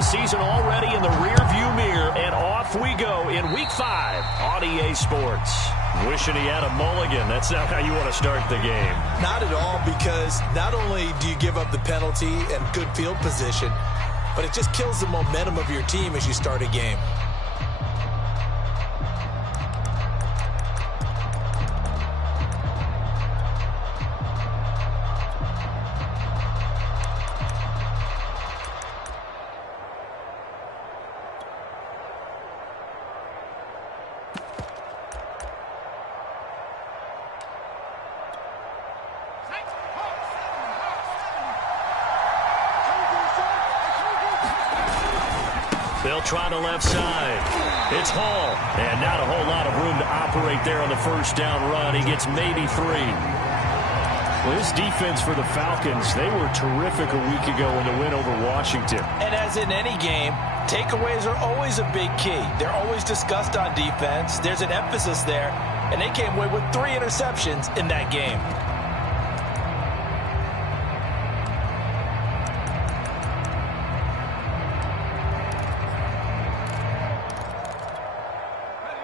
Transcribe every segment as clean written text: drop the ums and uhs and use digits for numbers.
the season already in the rearview mirror, and off we go in Week 5 on EA Sports. Wishing he had a mulligan. That's not how you want to start the game. Not at all, because not only do you give up the penalty and good field position, but it just kills the momentum of your team as you start a game. They'll try the left side. It's Hall. And not a whole lot of room to operate there on the first down run. He gets maybe 3. Well, this defense for the Falcons, they were terrific a week ago in the win over Washington. And as in any game, takeaways are always a big key. They're always discussed on defense. There's an emphasis there. And they came away with 3 interceptions in that game.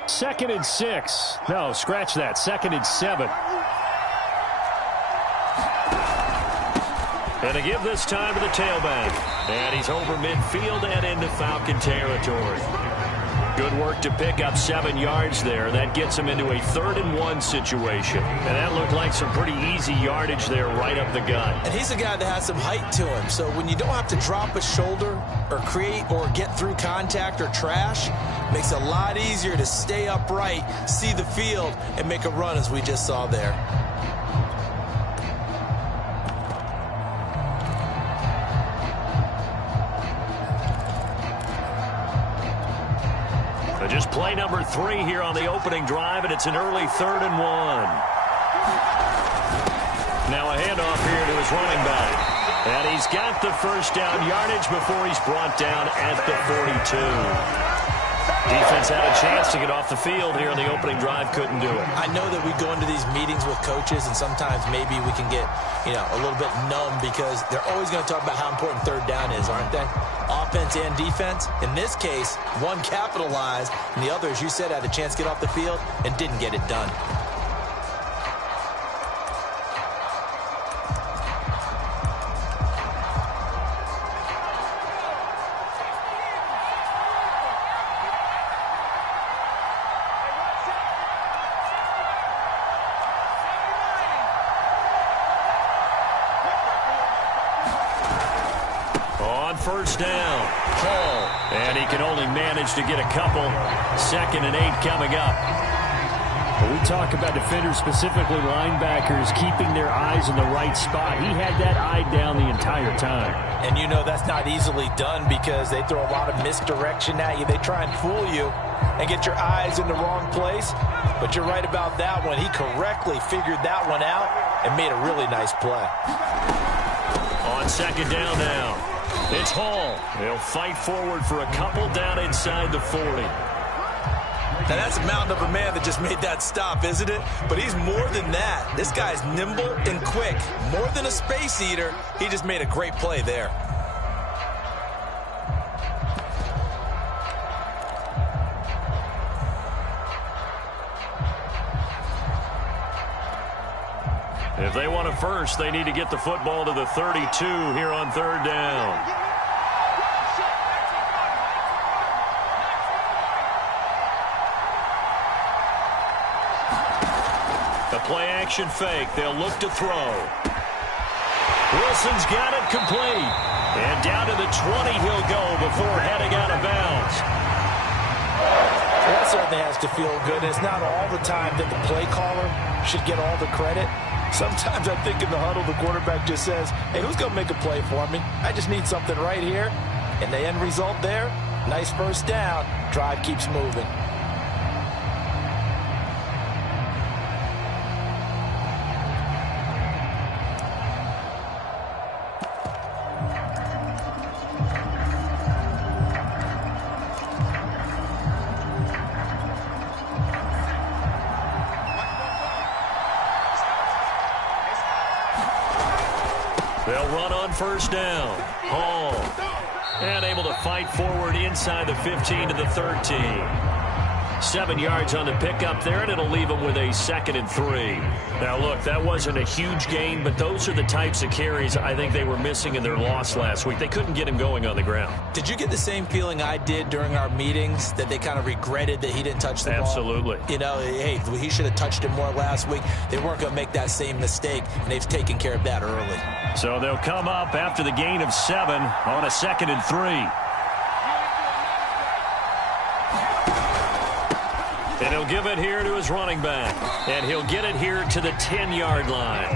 Second and 6. No, scratch that. Second and 7. And to give this time to the tailback. And he's over midfield and into Falcon territory. Good work to pick up 7 yards there. That gets him into a 3rd and 1 situation. And that looked like some pretty easy yardage there right up the gut. And he's a guy that has some height to him. So when you don't have to drop a shoulder or create or get through contact or trash, makes it a lot easier to stay upright, see the field, and make a run as we just saw there. Just play number 3 here on the opening drive, and it's an early 3rd and 1. Now a handoff here to his running back. And he's got the first down yardage before he's brought down at the 42. Defense had a chance to get off the field here on the opening drive, couldn't do it. I know that we go into these meetings with coaches, and sometimes maybe we can get, a little bit numb because they're always going to talk about how important 3rd down is, aren't they? Offense and defense. In this case, one capitalized, and the other, as you said, had a chance to get off the field and didn't get it done. First down, Hall, and he can only manage to get a couple. 2nd and 8 coming up. When we talk about defenders, specifically linebackers, keeping their eyes in the right spot. He had that eye down the entire time. And that's not easily done because they throw a lot of misdirection at you. They try and fool you and get your eyes in the wrong place. But you're right about that one. He correctly figured that one out and made a really nice play. On 2nd down now. It's Hall. He'll fight forward for a couple down inside the 40. Now, that's a mountain of a man that just made that stop, isn't it? But he's more than that. This guy's nimble and quick. More than a space eater, he just made a great play there. If they want a first, they need to get the football to the 32 here on 3rd down. The play-action fake. They'll look to throw. Wilson's got it complete. And down to the 20 he'll go before heading out of bounds. That certainly has to feel good. It's not all the time that the play caller should get all the credit. Sometimes I think in the huddle, the quarterback just says, hey, who's going to make a play for me? I just need something right here. And the end result there, nice first down. Drive keeps moving. They'll run on first down. Hall. And able to fight forward inside the 15 to the 13. 7 yards on the pickup there, and it'll leave them with a 2nd and 3. Now, look, that wasn't a huge gain, but those are the types of carries I think they were missing in their loss last week. They couldn't get him going on the ground. Did you get the same feeling I did during our meetings, that they kind of regretted that he didn't touch the ball? Absolutely. You know, hey, he should have touched it more last week. They weren't going to make that same mistake, and they've taken care of that early. So they'll come up after the gain of 7 on a 2nd and 3. And he'll give it here to his running back. And he'll get it here to the 10-yard line.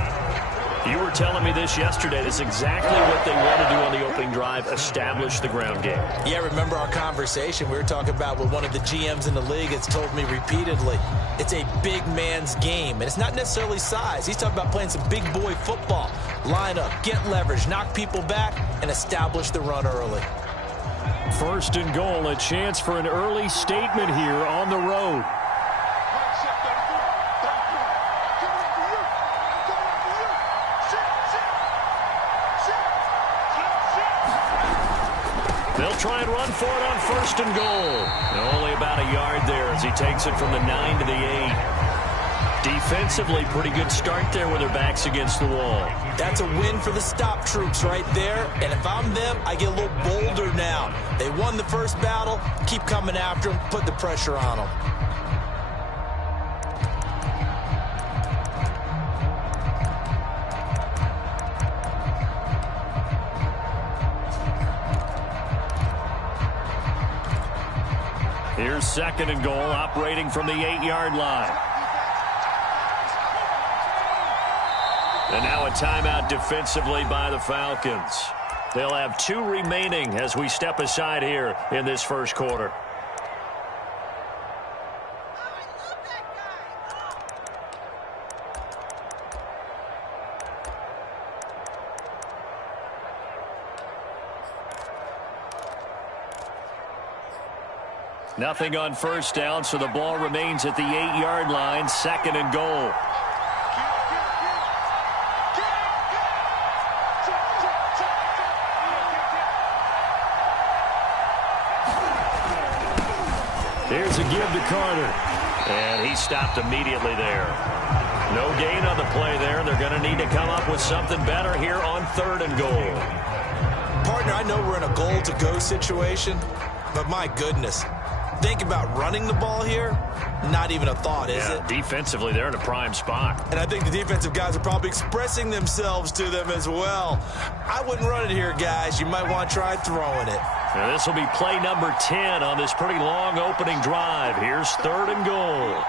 You were telling me this yesterday. This is exactly what they want to do on the opening drive, establish the ground game. Yeah, remember our conversation. We were talking about what one of the GMs in the league has told me repeatedly. It's a big man's game, and it's not necessarily size. He's talking about playing some big boy football. Line up, get leverage, knock people back, and establish the run early. 1st and goal, a chance for an early statement here on the road. They'll try and run for it on 1st and goal. And only about a yard there as he takes it from the 9 to the 8. Defensively, pretty good start there with their backs against the wall. That's a win for the stop troops right there. And if I'm them, I get a little bolder now. They won the first battle. Keep coming after them. Put the pressure on them. Here's 2nd and goal, operating from the 8-yard line. And now a timeout defensively by the Falcons. They'll have 2 remaining as we step aside here in this first quarter. Nothing on 1st down, so the ball remains at the 8-yard line, 2nd and goal. Here's a give to Carter. And he stopped immediately there. No gain on the play there. They're going to need to come up with something better here on 3rd and goal. Partner, I know we're in a goal-to-go situation, but my goodness. Think about running the ball here. Not even a thought, is it? Defensively, they're in a prime spot. And I think the defensive guys are probably expressing themselves to them as well. I wouldn't run it here, guys. You might want to try throwing it. Now, this will be play number 10 on this pretty long opening drive. Here's 3rd and goal.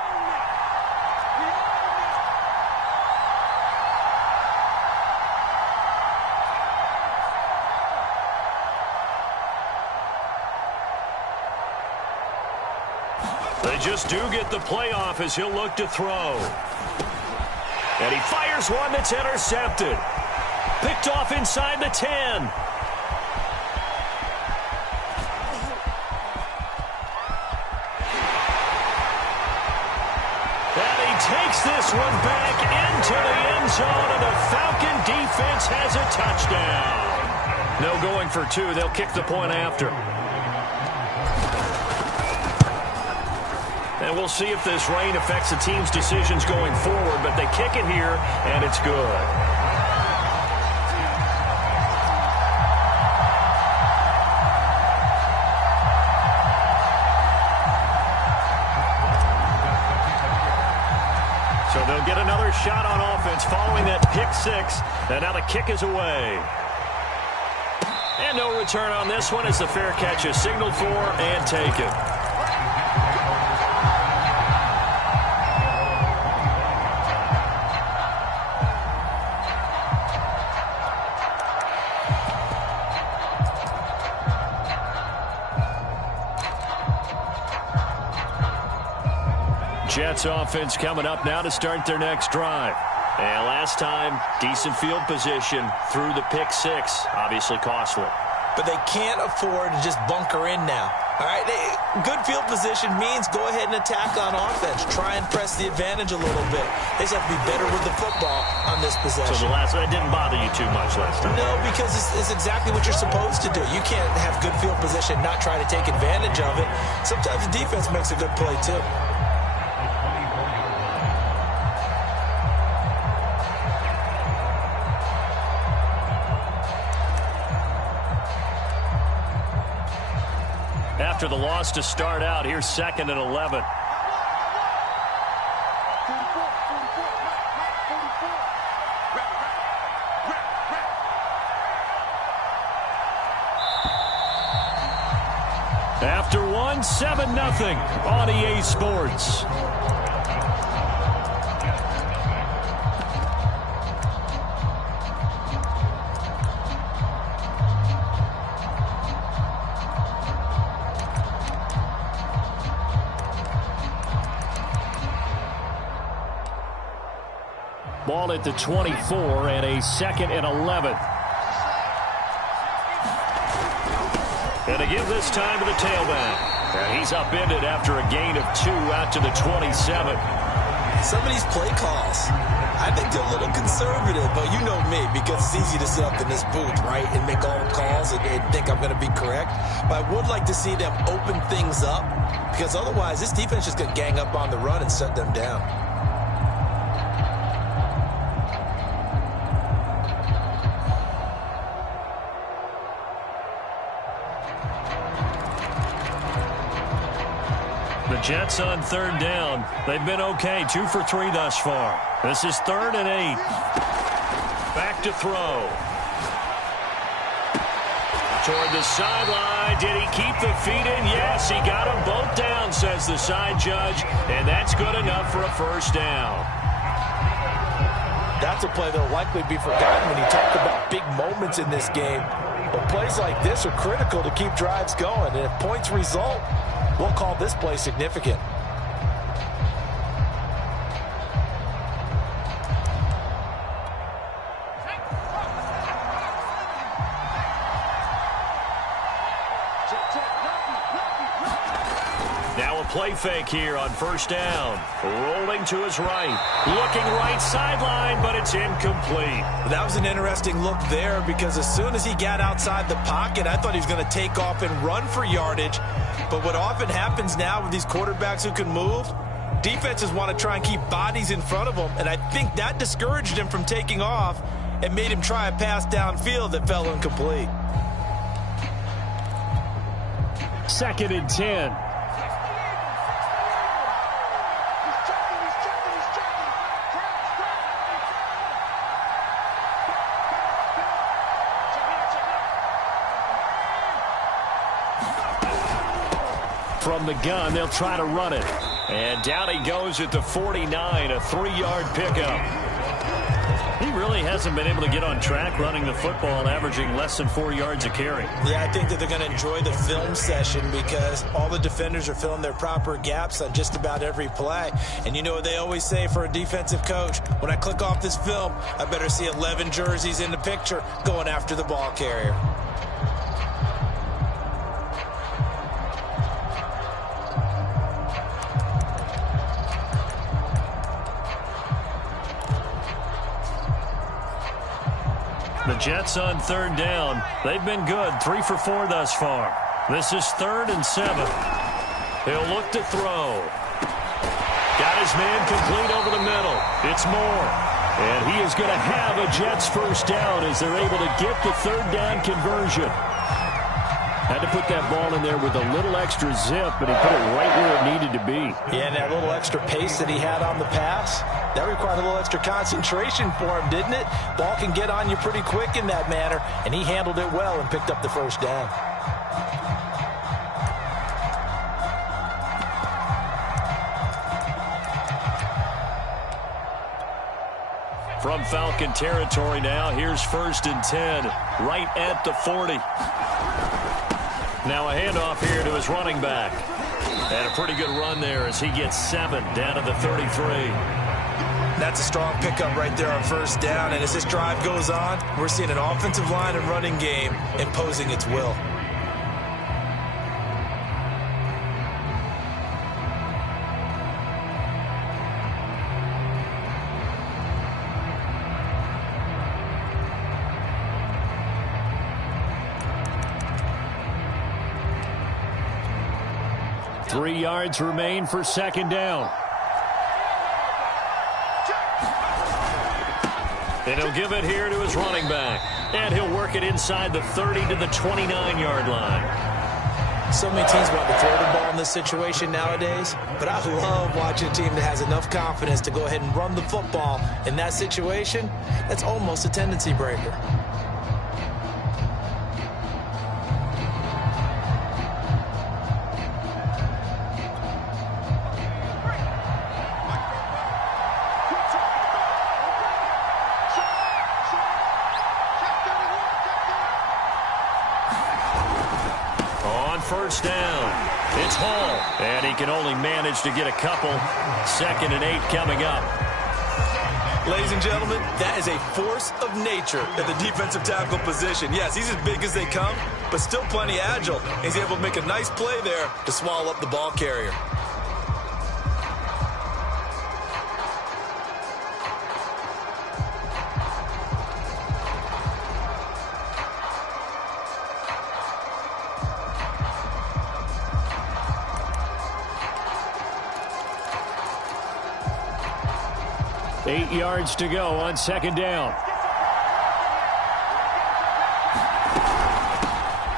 They just do get the playoff as he'll look to throw. And he fires one that's intercepted. Picked off inside the 10. And he takes this one back into the end zone, and the Falcon defense has a touchdown. No going for 2. They'll kick the point after. And we'll see if this rain affects the team's decisions going forward, but they kick it here, and it's good. So they'll get another shot on offense following that pick 6, and now the kick is away. And no return on this one as the fair catch is signaled for and taken. Jets offense coming up now to start their next drive. And last time, decent field position through the pick 6. Obviously costly. But they can't afford to just bunker in now. All right, good field position means go ahead and attack on offense. Try and press the advantage a little bit. They just have to be better with the football on this possession. So that didn't bother you too much last time? No, because it's exactly what you're supposed to do. You can't have good field position, not try to take advantage of it. Sometimes the defense makes a good play, too. After the loss to start out, here's 2nd and 11. After one, 7-0 on EA Sports. Ball at the 24 and a 2nd and 11. And to give this time to the tailback. And he's upended after a gain of 2 out to the 27. Some of these play calls, I think they're a little conservative, but you know me, because it's easy to sit up in this booth, right, and make all calls and think I'm going to be correct. But I would like to see them open things up, because otherwise this defense just going to gang up on the run and shut them down. The Jets on 3rd down. They've been okay, 2 for 3 thus far. This is 3rd and 8. Back to throw. Toward the sideline. Did he keep the feet in? Yes, he got them both down, says the side judge. And that's good enough for a 1st down. That's a play that will likely be forgotten when you talk about big moments in this game. But plays like this are critical to keep drives going. And if points result, we'll call this play significant. Now a play fake here on 1st down. Rolling to his right. Looking right sideline, but it's incomplete. That was an interesting look there, because as soon as he got outside the pocket, I thought he was going to take off and run for yardage. But what often happens now with these quarterbacks who can move, defenses want to try and keep bodies in front of them, and I think that discouraged him from taking off and made him try a pass downfield that fell incomplete. 2nd and 10. From the gun, they'll try to run it. And down he goes at the 49, a 3-yard pickup. He really hasn't been able to get on track running the football, averaging less than 4 yards a carry. Yeah, I think that they're going to enjoy the film session, because all the defenders are filling their proper gaps on just about every play. And you know what they always say for a defensive coach? When I click off this film, I better see 11 jerseys in the picture going after the ball carrier. The Jets on 3rd down. They've been good, 3 for 4 thus far. This is 3rd and 7. He'll look to throw. Got his man complete over the middle. It's Moore. And he is going to have a Jets 1st down as they're able to get the 3rd down conversion. Had to put that ball in there with a little extra zip, but he put it right where it needed to be. Yeah, and that little extra pace that he had on the pass, that required a little extra concentration for him, didn't it? Ball can get on you pretty quick in that manner, and he handled it well and picked up the 1st down. From Falcon territory now, here's 1st and 10, right at the 40. Now a handoff here to his running back. And a pretty good run there as he gets 7 down to the 33. That's a strong pickup right there on 1st down. And as this drive goes on, we're seeing an offensive line and running game imposing its will. 3 yards remain for second down. And he'll give it here to his running back. And he'll work it inside the 30 to the 29-yard line. So many teams want to throw the ball in this situation nowadays, but I love watching a team that has enough confidence to go ahead and run the football. In that situation, that's almost a tendency breaker. First down. It's Hall. And he can only manage to get a couple. 2nd and 8 coming up. Ladies and gentlemen, that is a force of nature at the defensive tackle position. Yes, he's as big as they come, but still plenty agile. He's able to make a nice play there to swallow up the ball carrier. Eight yards to go on second down.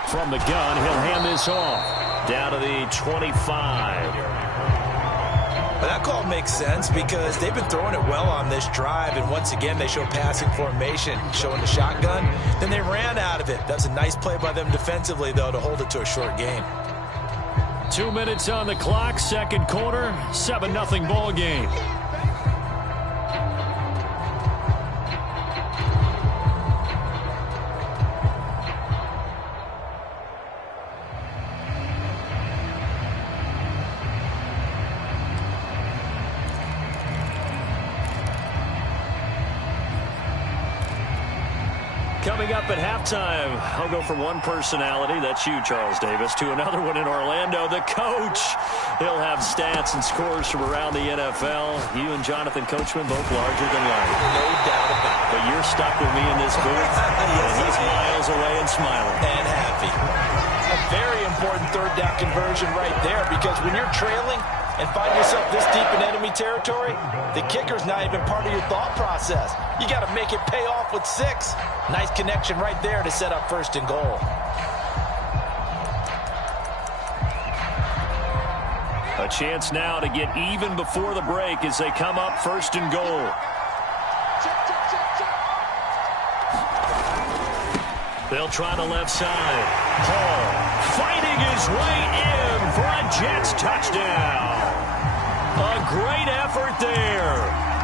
From the gun, he'll hand this off. Down to the 25. But that call makes sense because they've been throwing it well on this drive, and once again they show passing formation, showing the shotgun. Then they ran out of it. That's a nice play by them defensively, though, to hold it to a short gain. 2 minutes on the clock, second quarter, 7-0 ball game. Coming up at halftime, I'll go from one personality, that's you, Charles Davis, to another one in Orlando, the coach. He'll have stats and scores from around the NFL. You and Jonathan Coachman both larger than life. No doubt about it. But you're stuck with me in this booth, and he's miles away and smiling. And happy. A very important third down conversion right there, because when you're trailing and find yourself this deep in enemy territory, the kicker's not even part of your thought process. You got to make it pay off with 6. Nice connection right there to set up 1st and goal. A chance now to get even before the break as they come up 1st and goal. They'll try the left side. Hall fighting his way in for a Jets touchdown. A great effort there.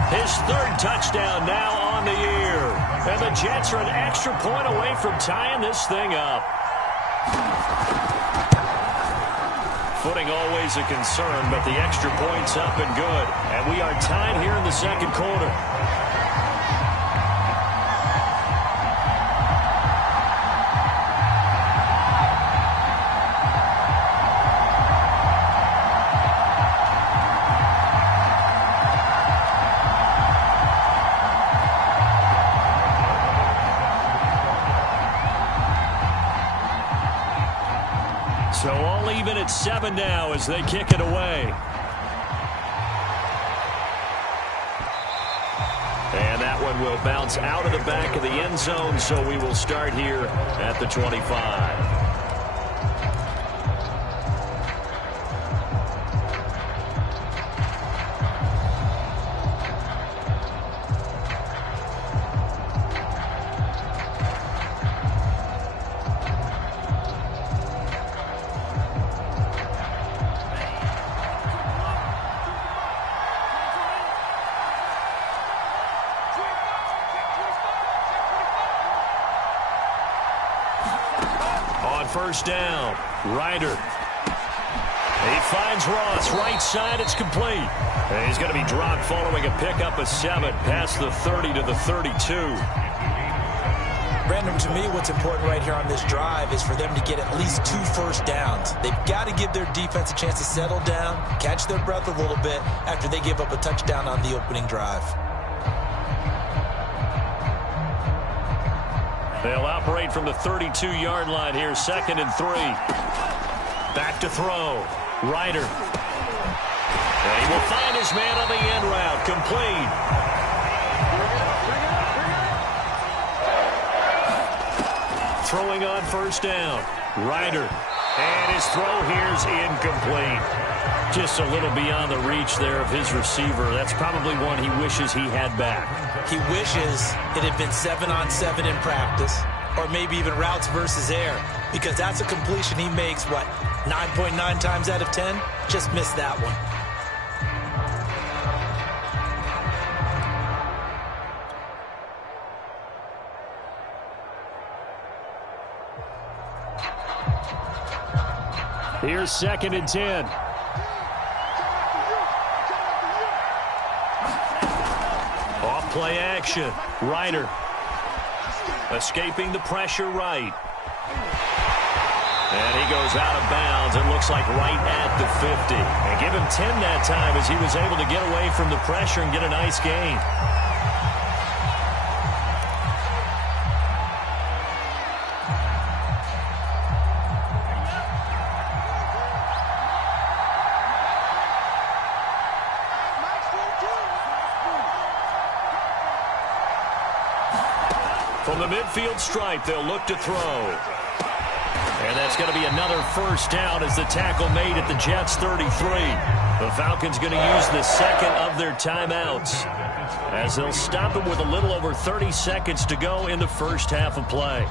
His 3rd touchdown now on the year. And the Jets are an extra point away from tying this thing up. Footing always a concern, but the extra point's up and good. And we are tied here in the second quarter. So all even at 7 now as they kick it away. And that one will bounce out of the back of the end zone, so we will start here at the 25. First down, Ryder. He finds Ross, right side, it's complete. And he's going to be dropped following a pickup of 7 past the 30 to the 32. Brandon, to me, what's important right here on this drive is for them to get at least 2 first downs. They've got to give their defense a chance to settle down, catch their breath a little bit after they give up a touchdown on the opening drive. They'll operate from the 32-yard line here, 2nd and 3. Back to throw. Ryder. And he will find his man on the end route. Complete. Throwing on first down. Ryder. And his throw here's incomplete. Just a little beyond the reach there of his receiver. That's probably one he wishes he had back. He wishes it had been 7-on-7 in practice, or maybe even routes versus air, because that's a completion he makes, 9.9 times out of 10? Just missed that one. Here's 2nd and 10. Off play action. Ryder. Escaping the pressure right. And he goes out of bounds. It looks like right at the 50. And give him 10 that time as he was able to get away from the pressure and get a nice gain. From the midfield stripe, they'll look to throw. And that's going to be another first down as the tackle made at the Jets' 33. The Falcons going to use the second of their timeouts as they'll stop him with a little over 30 seconds to go in the first half of play.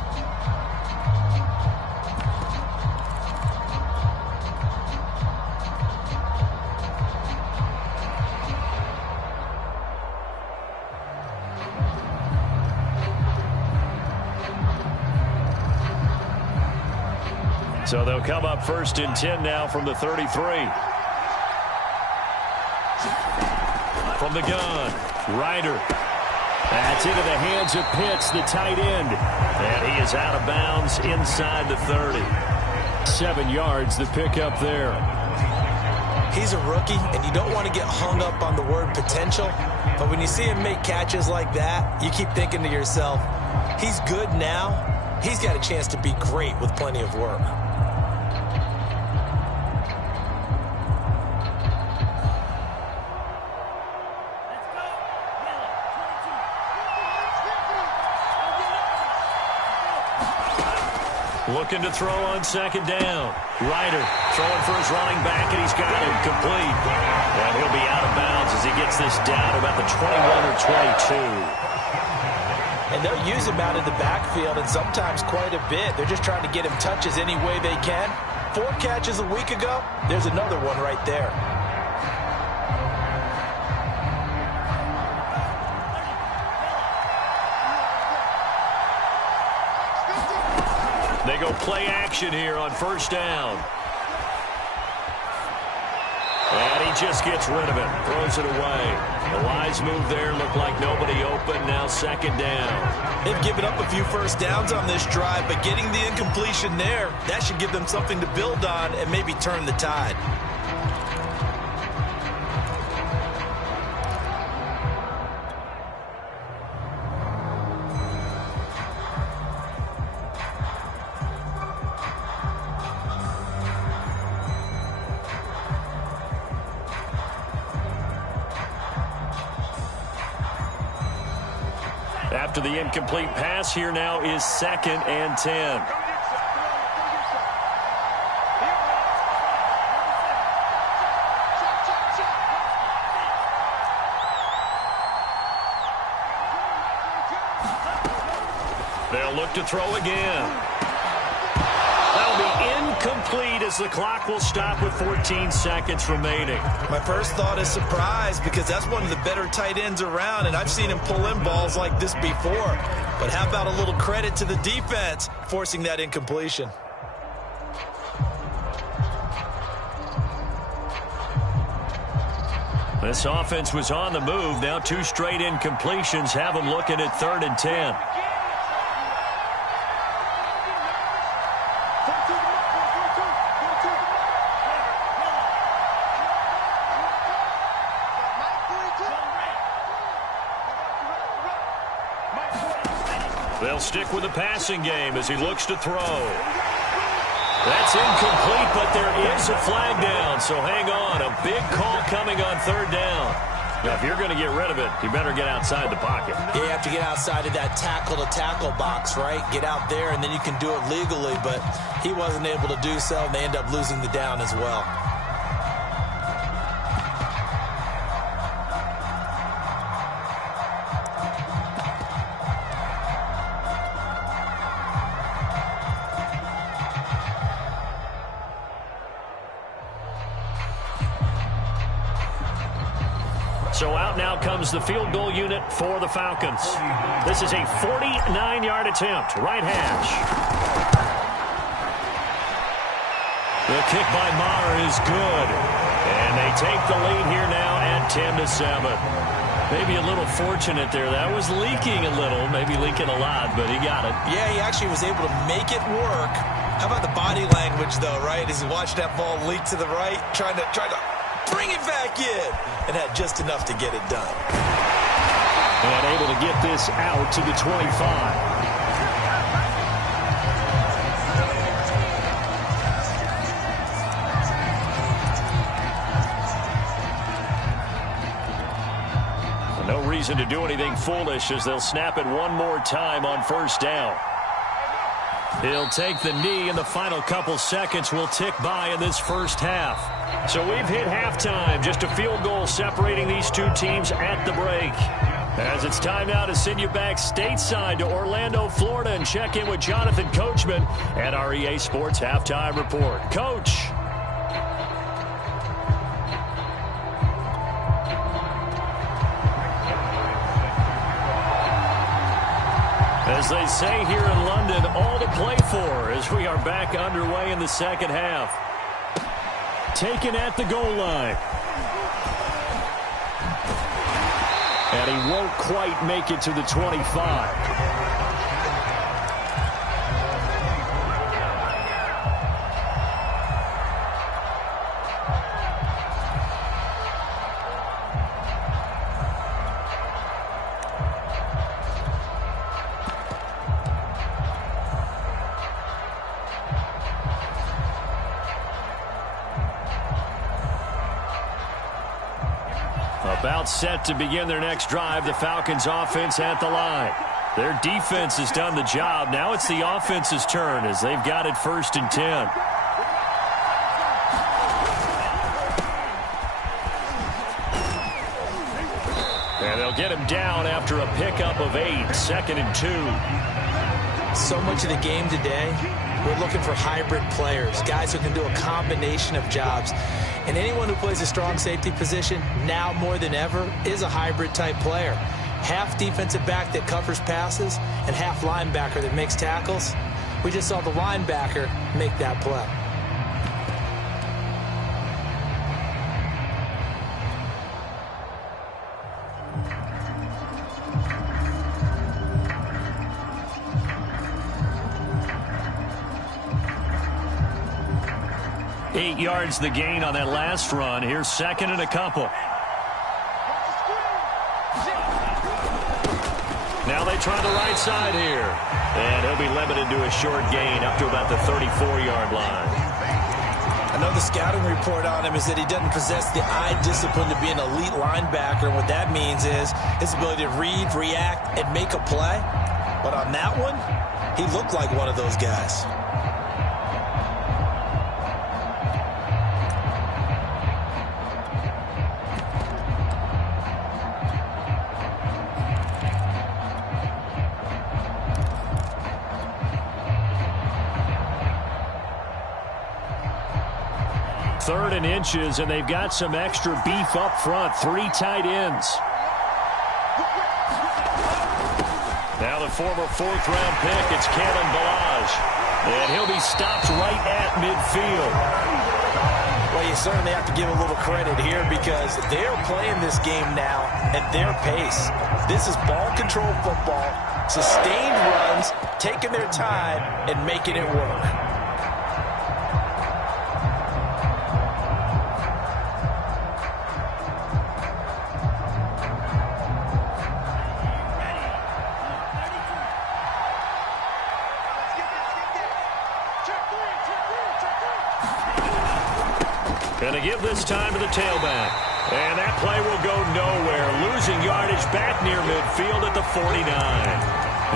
So they'll come up 1st and 10 now from the 33. From the gun, Ryder. That's into the hands of Pitts, the tight end. And he is out of bounds inside the 30. 7 yards, the pickup there. He's a rookie, and you don't want to get hung up on the word potential. But when you see him make catches like that, you keep thinking to yourself, he's good now. He's got a chance to be great with plenty of work. Looking to throw on 2nd down. Ryder throwing for his running back, and he's got him complete. And he'll be out of bounds as he gets this down to about the 21 or 22. And they'll use him out in the backfield, and sometimes quite a bit. They're just trying to get him touches any way they can. 4 catches a week ago. There's another one right there. They go play action here on first down. And he just gets rid of it. Throws it away. The wise move there. Looked like nobody open. Now 2nd down. They've given up a few first downs on this drive, but getting the incompletion there, that should give them something to build on and maybe turn the tide. After the incomplete pass, here now is 2nd and 10. They'll look to throw again. That'll be incomplete as the clock will stop with 14 seconds remaining. My first thought is surprise, because that's one of the better tight ends around, and I've seen him pull in balls like this before. But how about a little credit to the defense forcing that incompletion? This offense was on the move. Now 2 straight incompletions have them looking at 3rd and 10. They'll stick with the passing game as he looks to throw. That's incomplete, but there is a flag down, so hang on. A big call coming on third down. Now, if you're going to get rid of it, you better get outside the pocket. You have to get outside of that tackle-to-tackle box, right? Get out there, and then you can do it legally, but he wasn't able to do so, and they end up losing the down as well. So out now comes the field goal unit for the Falcons. This is a 49-yard attempt, right hash. The kick by Maher is good. And they take the lead here now at 10-7. Maybe a little fortunate there. That was leaking a little, maybe leaking a lot, but he got it. Yeah, he actually was able to make it work. How about the body language, though, right? As he watched that ball leak to the right, trying to bring it back in, and had just enough to get it done. And able to get this out to the 25. No reason to do anything foolish as they'll snap it one more time on first down. He'll take the knee, and the final couple seconds will tick by in this first half. So we've hit halftime. Just a field goal separating these two teams at the break. As it's time now to send you back stateside to Orlando, Florida, and check in with Jonathan Coachman at our EA Sports Halftime Report. Coach. As they say here in London, all to play for as we are back underway in the second half. Taken at the goal line. And he won't quite make it to the 25. About set to begin their next drive, the Falcons offense at the line. Their defense has done the job. Now it's the offense's turn as they've got it 1st and 10. And they'll get him down after a pickup of 8, 2nd and 2. So much of the game today, we're looking for hybrid players, guys who can do a combination of jobs. And anyone who plays a strong safety position, now more than ever, is a hybrid-type player. Half defensive back that covers passes and half linebacker that makes tackles. We just saw the linebacker make that play. Eight yards the gain on that last run. Here's 2nd and a couple. Now they try the right side here. And he'll be limited to a short gain up to about the 34-yard line. Another scouting report on him is that he doesn't possess the eye discipline to be an elite linebacker. And what that means is his ability to read, react, and make a play. But on that one, he looked like one of those guys. Third and inches, and they've got some extra beef up front. 3 tight ends. Now the former 4th-round pick, it's Kalen Ballage. And he'll be stopped right at midfield. Well, you certainly have to give a little credit here because they're playing this game now at their pace. This is ball control football, sustained runs, taking their time, and making it work. Check 3. Going to give this time to the tailback. And that play will go nowhere. Losing yardage back near midfield at the 49.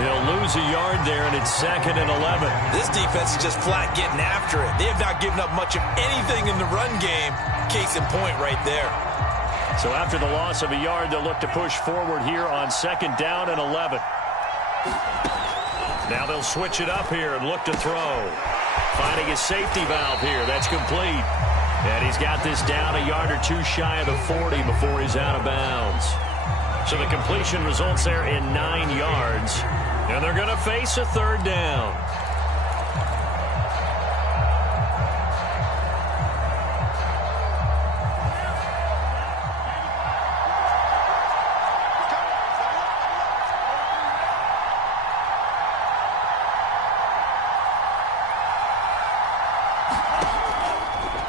He'll lose a yard there, and it's 2nd and 11. This defense is just flat getting after it. They have not given up much of anything in the run game. Case in point right there. So after the loss of a yard, they'll look to push forward here on 2nd down and 11. Now they'll switch it up here and look to throw. Finding his safety valve here. That's complete. And he's got this down a yard or two shy of the 40 before he's out of bounds. So the completion results there in 9 yards. And they're going to face a 3rd down.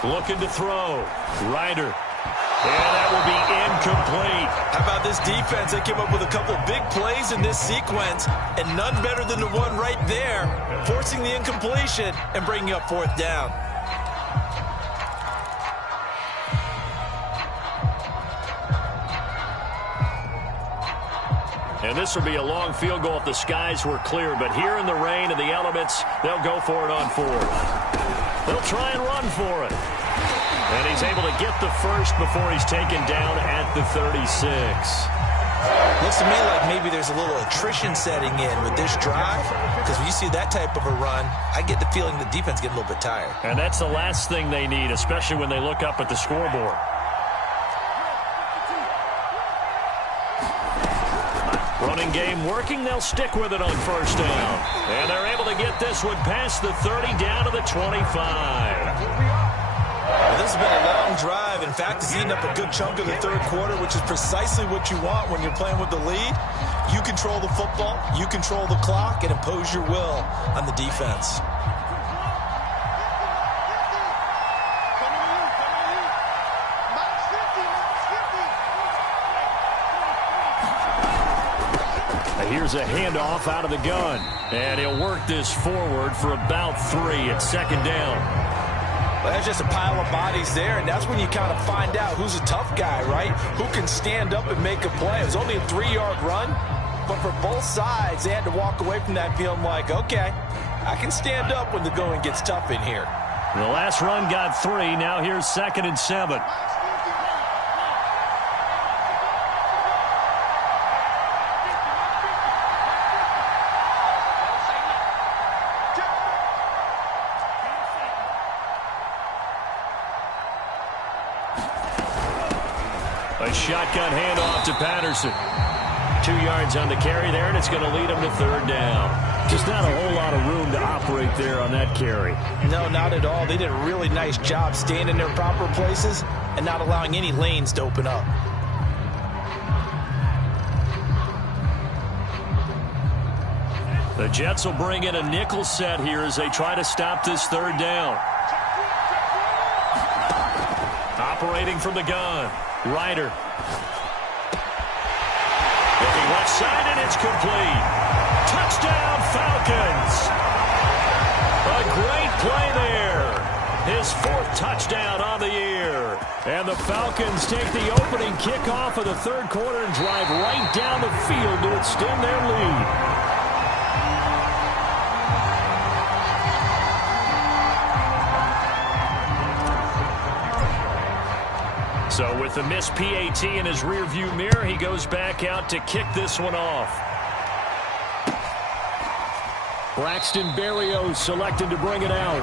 Looking to throw. Ryder. And that will be incomplete. How about this defense? They came up with a couple big plays in this sequence, and none better than the one right there, forcing the incompletion and bringing up 4th down. And this will be a long field goal if the skies were clear, but here in the rain and the elements, they'll go for it on 4th. They'll try and run for it. And he's able to get the first before he's taken down at the 36. Looks to me like maybe there's a little attrition setting in with this drive, because when you see that type of a run, I get the feeling the defense getting a little bit tired. And that's the last thing they need, especially when they look up at the scoreboard. Running game working. They'll stick with it on 1st down. And they're able to get this one past the 30 down to the 25. Well, this has been a long drive. In fact, it's eaten up a good chunk of the 3rd quarter, which is precisely what you want when you're playing with the lead. You control the football, you control the clock, and impose your will on the defense. Here's a handoff out of the gun. And he'll work this forward for about 3 at 2nd down. Well, there's just a pile of bodies there, and that's when you kind of find out who's a tough guy, right? Who can stand up and make a play. It was only a 3-yard run, but for both sides, they had to walk away from that feeling like, okay, I can stand up when the going gets tough in here. The last run got 3. Now here's 2nd and 7. A shotgun handoff to Patterson. 2 yards on the carry there, and it's going to lead him to 3rd down. Just not a whole lot of room to operate there on that carry. No, not at all. They did a really nice job staying in their proper places and not allowing any lanes to open up. The Jets will bring in a nickel set here as they try to stop this 3rd down. Operating from the gun. Ryder. Looking left side, and it's complete. Touchdown, Falcons. A great play there. His 4th touchdown on the year. And the Falcons take the opening kickoff of the 3rd quarter and drive right down the field to extend their lead. So with the missed PAT in his rearview mirror, he goes back out to kick this one off. Braxton Berrios selected to bring it out.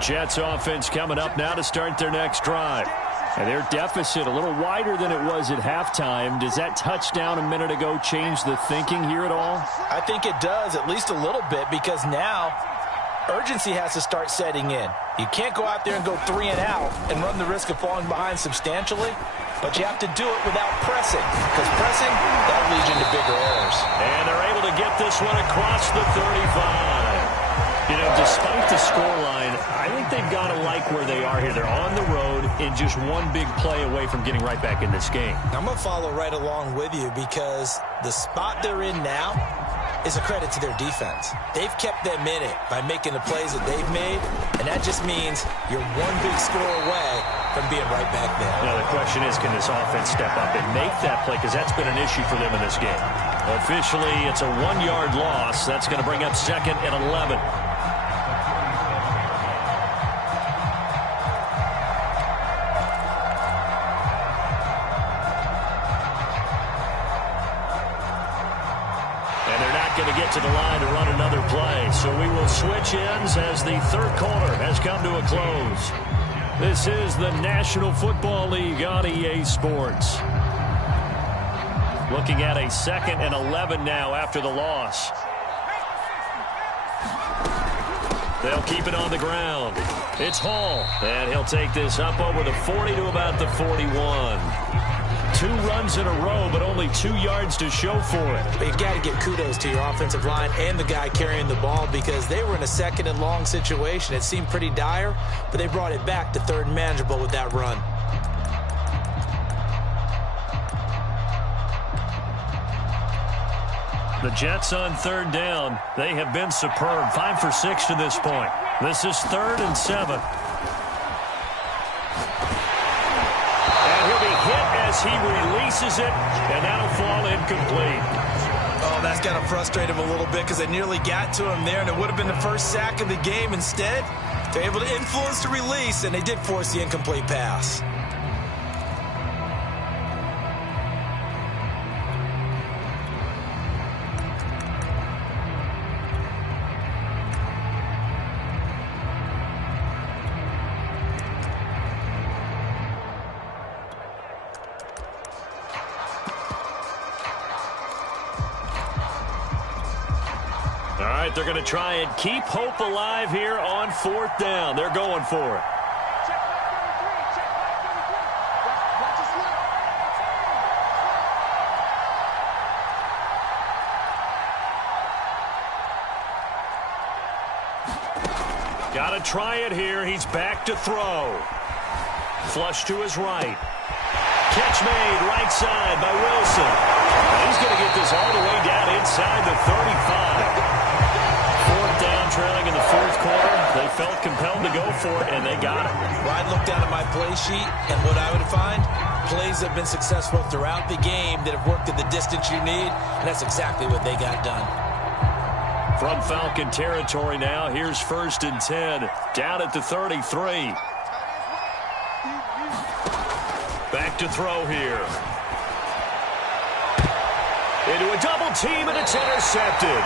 Jets offense coming up now to start their next drive. And their deficit a little wider than it was at halftime. Does that touchdown a minute ago change the thinking here at all? I think it does, at least a little bit, because now urgency has to start setting in. You can't go out there and go 3 and out and run the risk of falling behind substantially, but you have to do it without pressing, because pressing, that leads into bigger errors. And they're able to get this one across the 35. I think they've got to like where they are here. They're on the road and just one big play away from getting right back in this game. I'm going to follow right along with you because the spot they're in now is a credit to their defense. They've kept them in it by making the plays that they've made, and that just means you're one big score away from being right back there. Now, the question is, can this offense step up and make that play? Because that's been an issue for them in this game. Officially, it's a 1-yard loss. That's going to bring up 2nd and 11. Going to get to the line to run another play. So we will switch ends as the third quarter has come to a close. This is the National Football League on EA Sports. Looking at a 2nd and 11 now after the loss. They'll keep it on the ground. It's Hall, and he'll take this up over the 40 to about the 41. 2 runs in a row, but only 2 yards to show for it. But you've got to give kudos to your offensive line and the guy carrying the ball because they were in a 2nd and long situation. It seemed pretty dire, but they brought it back to 3rd and manageable with that run. The Jets on 3rd down. They have been superb. 5 for 6 to this point. This is 3rd and 7. As he releases it, and that'll fall incomplete. Oh, that's got to frustrate him a little bit because they nearly got to him there, and it would have been the first sack of the game. Instead, they're able to influence the release, and they did force the incomplete pass. They're going to try and keep hope alive here on 4th down. They're going for it. Got to try it here. He's back to throw. Flush to his right. Catch made right side by Wilson. He's going to get this all the way down inside the 35. 4th down, trailing in the 4th quarter. They felt compelled to go for it, and they got it. Well, I'd look down at my play sheet, and what I would find, plays have been successful throughout the game that have worked at the distance you need, and that's exactly what they got done. From Falcon territory now, here's 1st and 10, down at the 33. Back to throw here. Into a double team, and it's intercepted.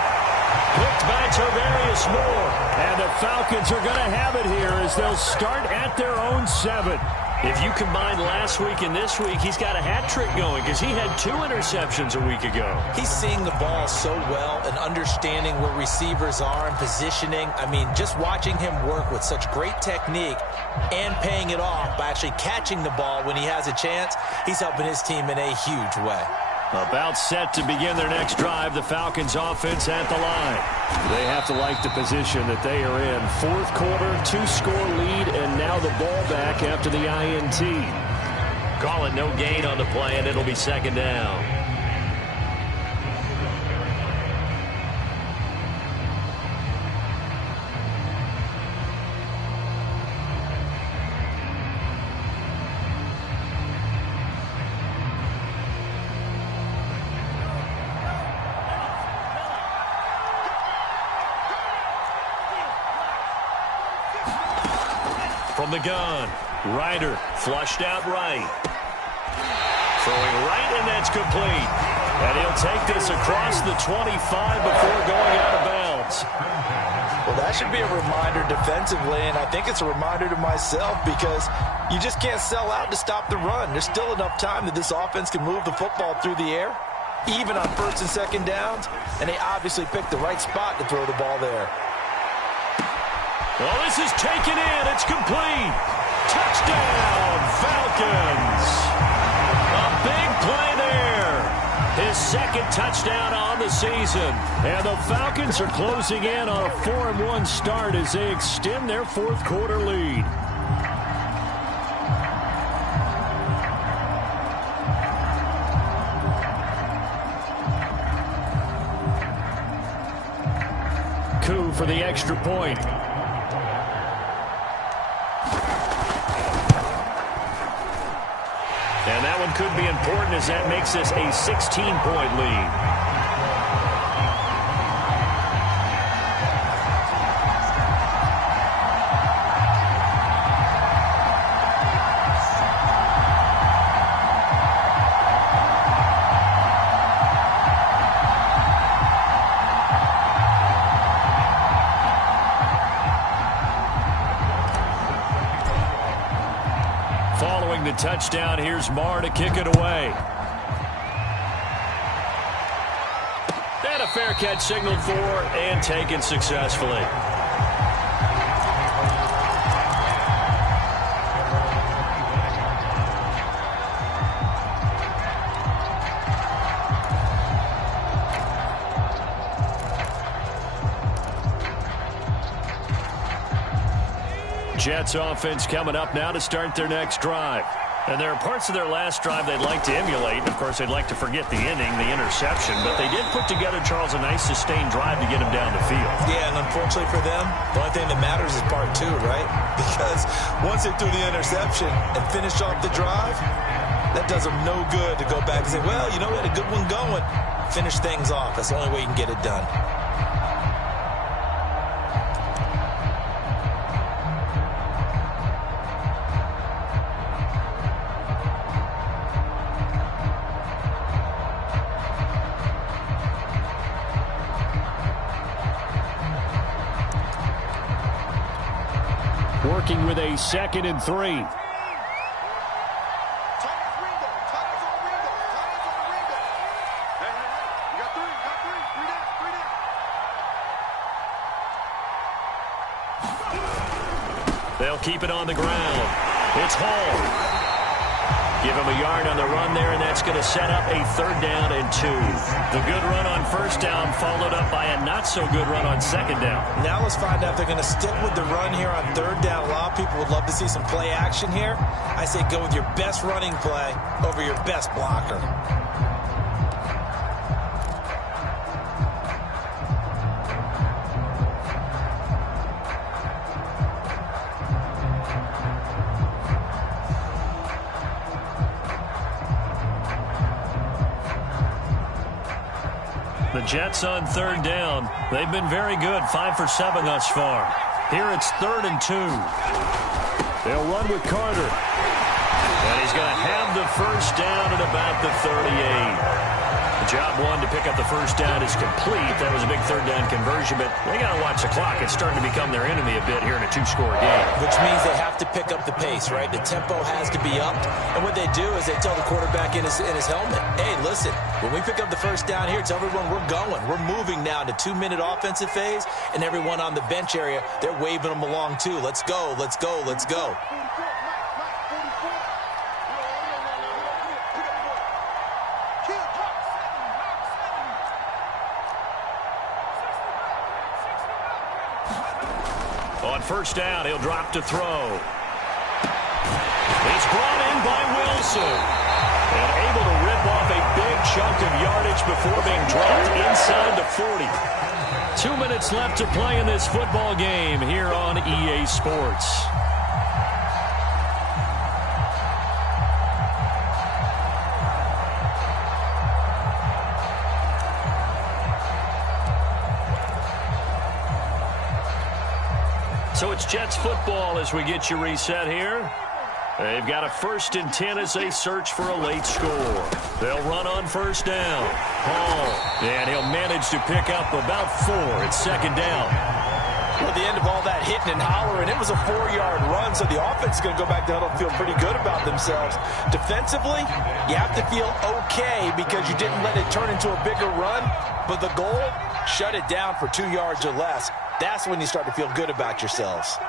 Picked by Tavarius Moore. And the Falcons are going to have it here as they'll start at their own 7. If you combine last week and this week, he's got a hat trick going because he had 2 interceptions a week ago. He's seeing the ball so well and understanding where receivers are and positioning. I mean, just watching him work with such great technique and paying it off by actually catching the ball when he has a chance, he's helping his team in a huge way. About set to begin their next drive, the Falcons offense at the line. They have to like the position that they are in. 4th quarter, 2-score lead, and now the ball back after the INT. Call it no gain on the play, and it'll be 2nd down. From the gun, Ryder flushed out right. Throwing right, and that's complete. And he'll take this across the 25 before going out of bounds. Well, that should be a reminder defensively, and I think it's a reminder to myself because you just can't sell out to stop the run. There's still enough time that this offense can move the football through the air, even on 1st and 2nd downs, and they obviously picked the right spot to throw the ball there. Well, this is taken in. It's complete. Touchdown, Falcons. A big play there. his second touchdown on the season. And the Falcons are closing in on a 4-1 start as they extend their fourth quarter lead. Coup for the extra point. And that one could be important as that makes this a 16-point lead. Following the touchdown, here's Marr to kick it away. And a fair catch signaled for and taken successfully. Jets offense coming up now to start their next drive. And there are parts of their last drive they'd like to emulate. Of course, they'd like to forget the ending, the interception. But they did put together, Charles, a nice sustained drive to get him down the field. Yeah, and unfortunately for them, the only thing that matters is part two, right? Because once they threw the interception and finished off the drive, that does them no good to go back and say, well, you know, we had a good one going. Finish things off. That's the only way you can get it done. Working with a 2nd and 3. They'll keep it on the ground. It's Hall. Give him a yard on the run there, and that's going to set up a 3rd down and 2. The good run on 1st down followed up by a not-so-good run on 2nd down. Now let's find out if they're going to stick with the run here on 3rd down. A lot of people would love to see some play action here. I say go with your best running play over your best blocker. The Jets on 3rd down. They've been very good, 5 for 7 thus far. Here it's 3rd and 2. They'll run with Carter. And he's going to have the 1st down at about the 38. Job 1 to pick up the 1st down is complete. That was a big 3rd down conversion, but they got to watch the clock. It's starting to become their enemy a bit here in a 2-score game. Which means they have to pick up the pace, right? The tempo has to be upped. And what they do is they tell the quarterback in his helmet, hey, listen, when we pick up the 1st down here, tell everyone we're going. We're moving now to 2-minute offensive phase, and everyone on the bench area, they're waving them along too. Let's go, let's go, let's go. On 1st down, he'll drop to throw. It's brought in by Wilson. And able to rip off a big chunk of yardage before being dropped inside the 40. 2 minutes left to play in this football game here on EA Sports. So it's Jets football as we get you reset here. They've got a 1st and 10 as they search for a late score. They'll run on 1st down. Hall, and he'll manage to pick up about 4 at 2nd down. Well, at the end of all that hitting and hollering, it was a 4-yard run, so the offense is going to go back to huddle and feel pretty good about themselves. Defensively, you have to feel okay because you didn't let it turn into a bigger run, but the goal, shut it down for 2 yards or less. That's when you start to feel good about yourselves.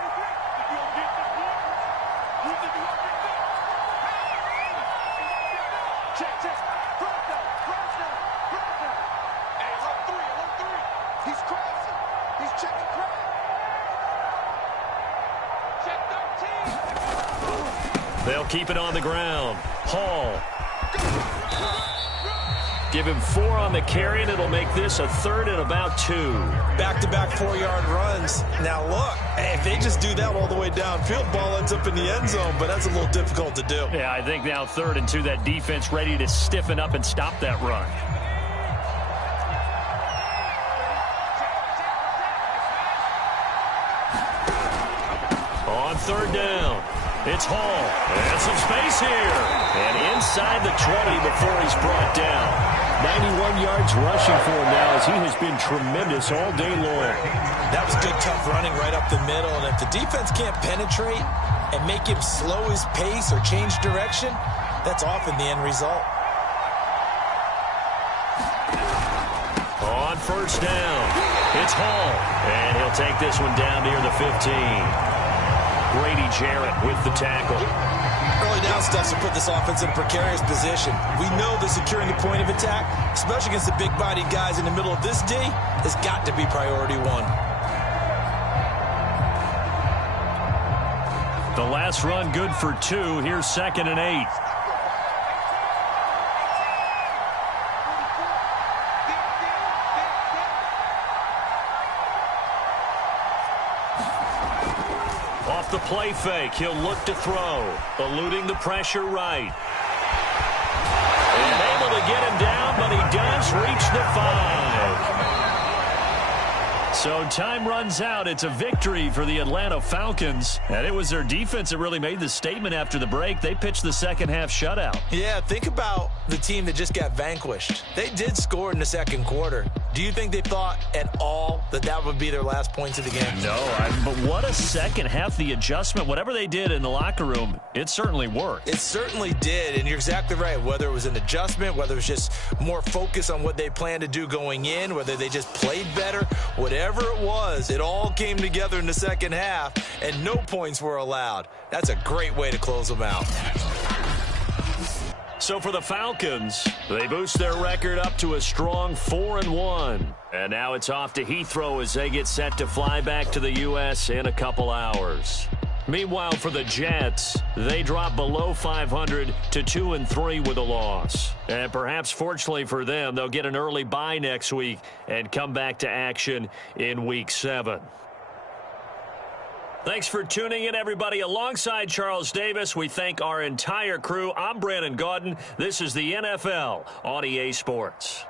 They'll keep it on the ground. Hall. Give him 4 on the carry, and it'll make this a 3rd and about 2. Back-to-back 4-yard runs. Now, look, if they just do that all the way downfield, ball ends up in the end zone, but that's a little difficult to do. Yeah, I think now 3rd and 2, that defense ready to stiffen up and stop that run. On 3rd down, it's Hall. And some space here. And inside the 20 before he's brought down. 91 yards rushing for him now as he has been tremendous all day long. That was good, tough running right up the middle. And if the defense can't penetrate and make him slow his pace or change direction, that's often the end result. On 1st down, it's Hall. And he'll take this one down near the 15. Grady Jarrett with the tackle. Early down stuff to put this offense in a precarious position. We know that securing the point of attack, especially against the big-bodied guys in the middle of this D, has got to be priority 1. The last run good for 2. Here's 2nd and 8. Off the play fake, he'll look to throw. Eluding the pressure right. And able to get him down, but he does reach the 5. So time runs out. It's a victory for the Atlanta Falcons. And it was their defense that really made the statement after the break. They pitched the second half shutout. Yeah, think about the team that just got vanquished. They did score in the second quarter. Do you think they thought at all that that would be their last points of the game? No, but what a second half. The adjustment, whatever they did in the locker room, it certainly worked. It certainly did, and you're exactly right. Whether it was an adjustment, whether it was just more focus on what they planned to do going in, whether they just played better, whatever it was, it all came together in the second half, and no points were allowed. That's a great way to close them out. So for the Falcons, they boost their record up to a strong 4-1. And now it's off to Heathrow as they get set to fly back to the U.S. in a couple hours. Meanwhile, for the Jets, they drop below 500 to 2-3 with a loss. And perhaps fortunately for them, they'll get an early bye next week and come back to action in Week 7. Thanks for tuning in, everybody. Alongside Charles Davis, we thank our entire crew. I'm Brandon Gaudin. This is the NFL on EA Sports.